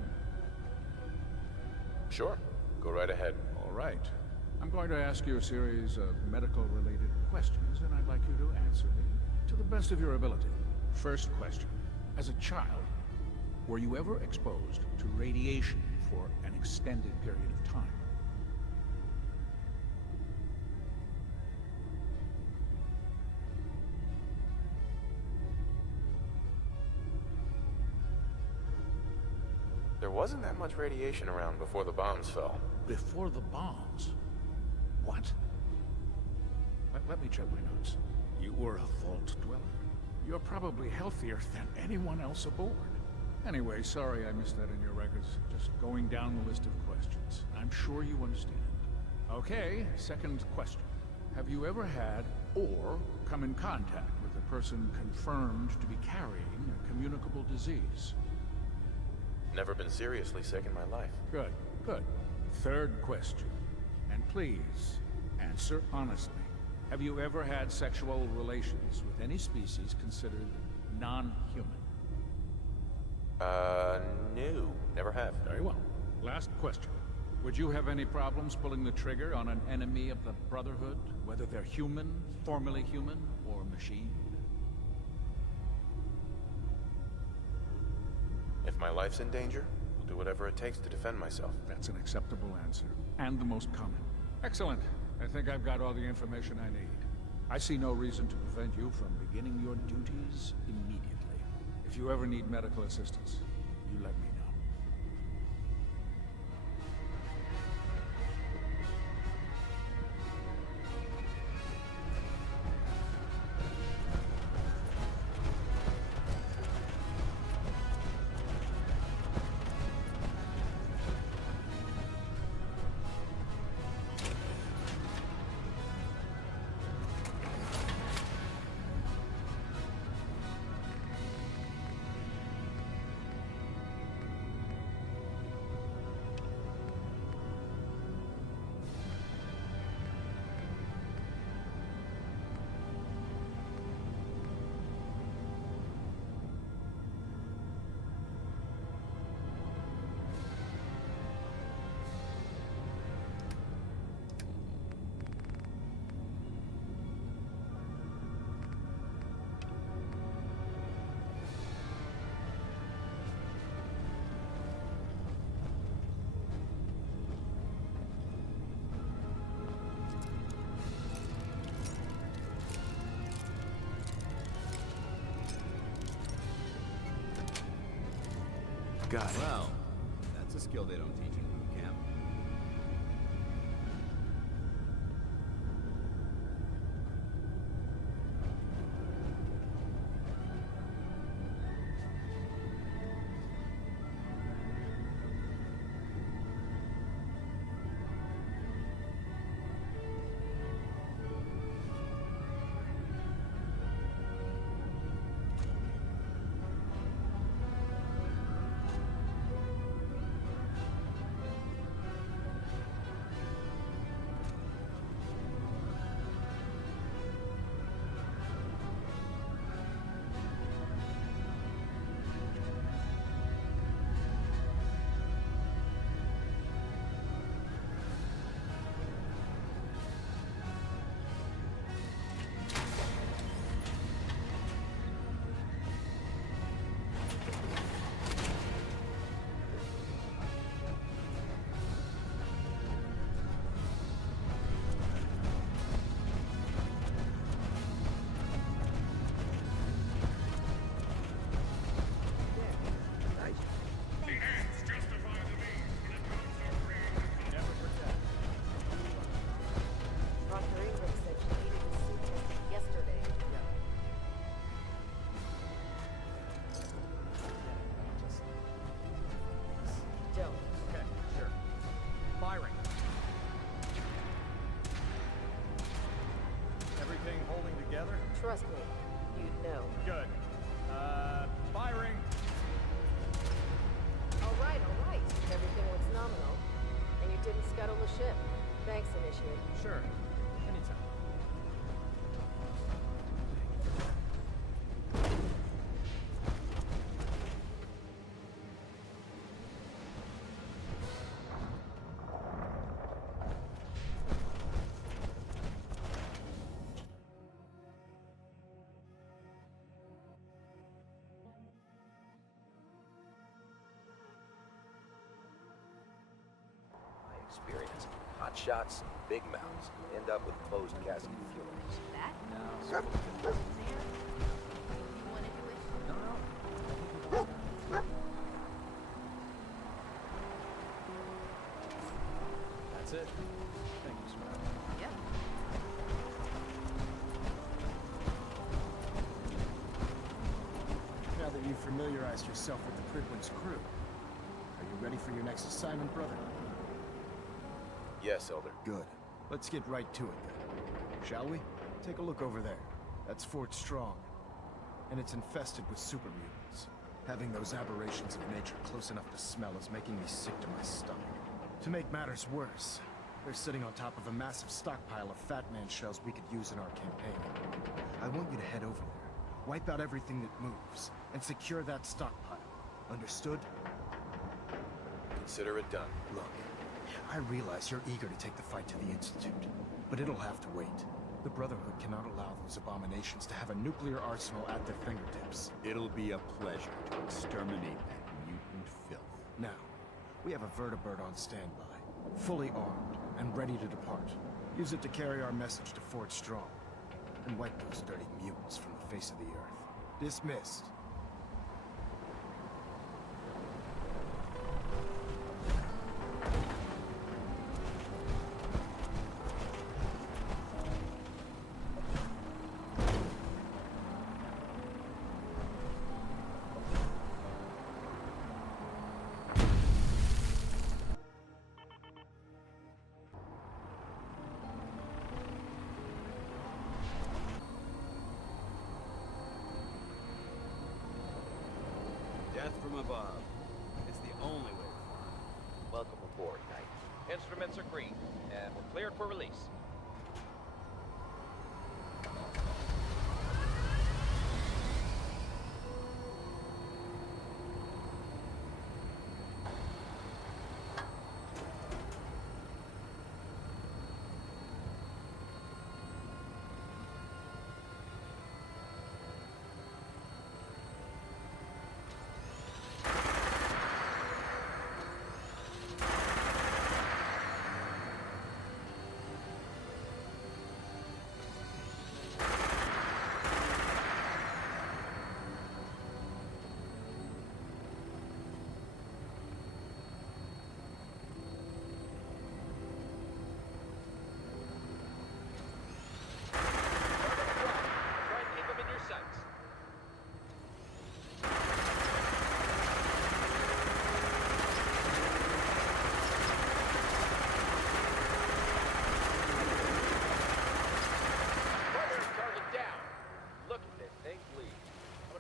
Sure. Go right ahead. All right. I'm going to ask you a series of medical-related questions, and I'd like you to answer me to the best of your ability. First question. As a child, were you ever exposed to radiation for an extended period of time? There wasn't that much radiation around before the bombs fell. Before the bombs? What? Let me check my notes. You were a vault dweller? You're probably healthier than anyone else aboard. Anyway, sorry I missed that in your records. Just going down the list of questions. I'm sure you understand. Okay, second question. Have you ever had or come in contact with a person confirmed to be carrying a communicable disease? Never been seriously sick in my life. Good, good. Third question. And please, answer honestly. Have you ever had sexual relations with any species considered non-human? No. Never have. Very well. Last question. Would you have any problems pulling the trigger on an enemy of the Brotherhood, whether they're human, formerly human, or machine? If my life's in danger, I'll do whatever it takes to defend myself. That's an acceptable answer, and the most common. Excellent. I think I've got all the information I need. I see no reason to prevent you from beginning your duties immediately. If you ever need medical assistance, you let me know. Got it. Well, that's a skill they don't teach in boot camp. Trust me, you'd know. Good. Firing. All right. Everything looks nominal. And you didn't scuttle the ship. Thanks, Initiate. Sure. Anytime. Experience. Hot shots, big mouths, end up with closed casket funerals. That? No. That's it. Thank you, sir. Yep. Now that you've familiarized yourself with the Pridwin's crew, are you ready for your next assignment, brother? Yes, Elder. Good. Let's get right to it then. Shall we? Take a look over there. That's Fort Strong. And it's infested with super mutants. Having those aberrations of nature close enough to smell is making me sick to my stomach. To make matters worse, they're sitting on top of a massive stockpile of Fat Man shells we could use in our campaign. I want you to head over there, wipe out everything that moves, and secure that stockpile. Understood? Consider it done. Look, I realize you're eager to take the fight to the Institute, but it'll have to wait. The Brotherhood cannot allow those abominations to have a nuclear arsenal at their fingertips. It'll be a pleasure to exterminate that mutant filth. Now, we have a vertibird on standby, fully armed and ready to depart. Use it to carry our message to Fort Strong, and wipe those dirty mutants from the face of the earth. Dismissed. Death from above. It's the only way to fly. Welcome aboard, Knight. Instruments are green, and we're cleared for release.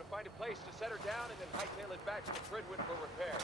Find a place to set her down and then hightail it back to the Pridwin for repair.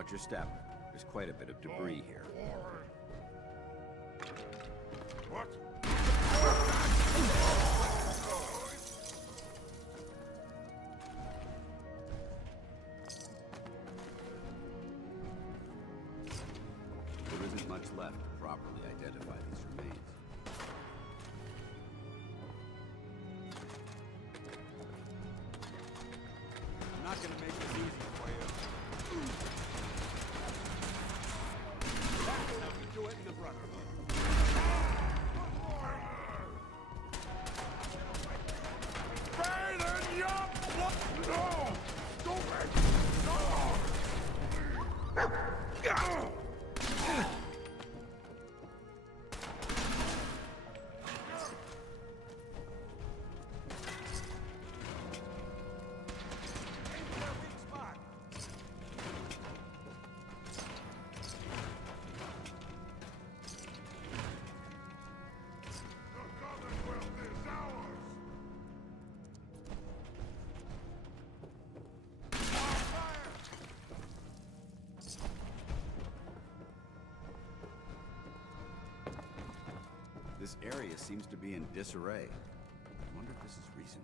Watch your step. There's quite a bit of debris here. What? There isn't much left to properly identify these remains. I'm not gonna make this easy for you. That's how we do it in the Brotherhood. Baden, yup! No! Stupid! No! This area seems to be in disarray. I wonder if this is recent.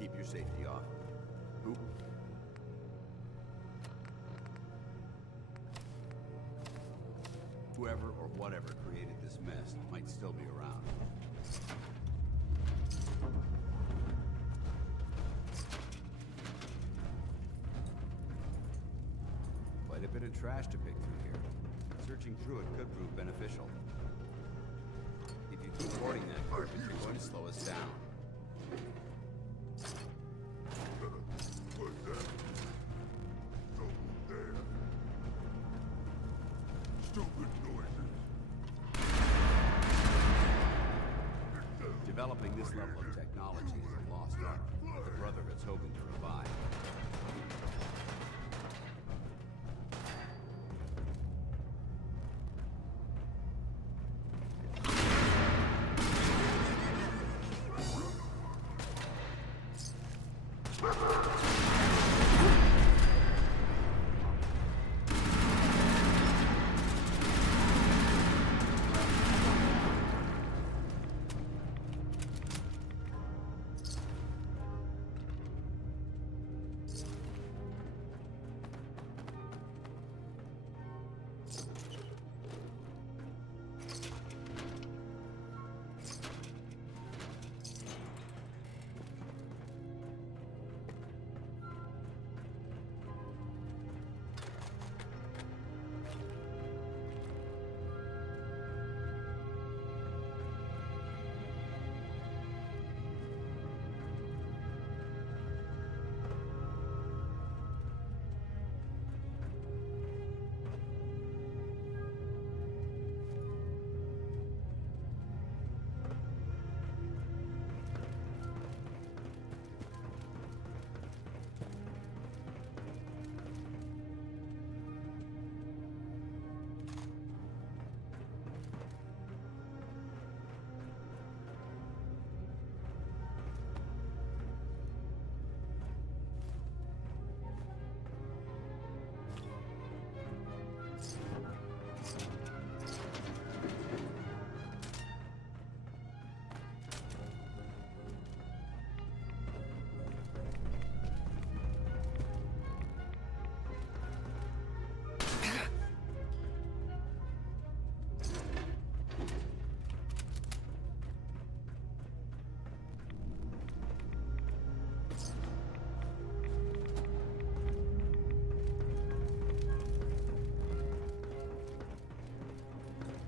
Keep your safety off. Who? Whoever or whatever created this mess might still be around. Quite a bit of trash to pick through here. Searching through it could prove beneficial. If you keep hoarding that garbage, you're going to slow us down. Developing this level of technology is a lost art that the Brotherhood's hoping to revive.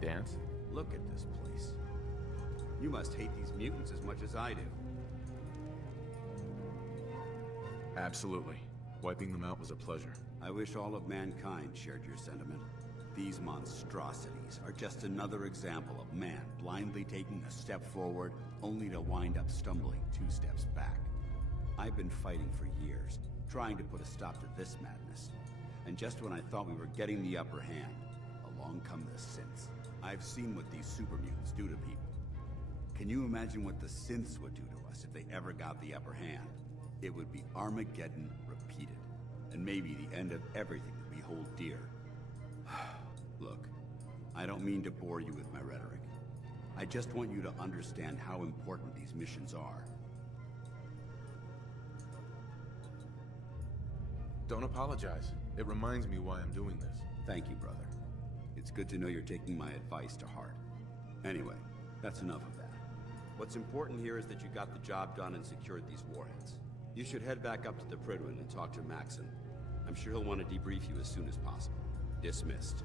Dance? Look at this place. You must hate these mutants as much as I do. Absolutely. Wiping them out was a pleasure. I wish all of mankind shared your sentiment. These monstrosities are just another example of man blindly taking a step forward, only to wind up stumbling 2 steps back. I've been fighting for years, trying to put a stop to this madness. And just when I thought we were getting the upper hand, along come the synths. I've seen what these super mutants do to people. Can you imagine what the synths would do to us if they ever got the upper hand? It would be Armageddon repeated, and maybe the end of everything that we hold dear. Look, I don't mean to bore you with my rhetoric. I just want you to understand how important these missions are. Don't apologize. It reminds me why I'm doing this. Thank you, brother. It's good to know you're taking my advice to heart. Anyway, that's enough of that. What's important here is that you got the job done and secured these warheads. You should head back up to the Prydwen and talk to Maxon. I'm sure he'll want to debrief you as soon as possible. Dismissed.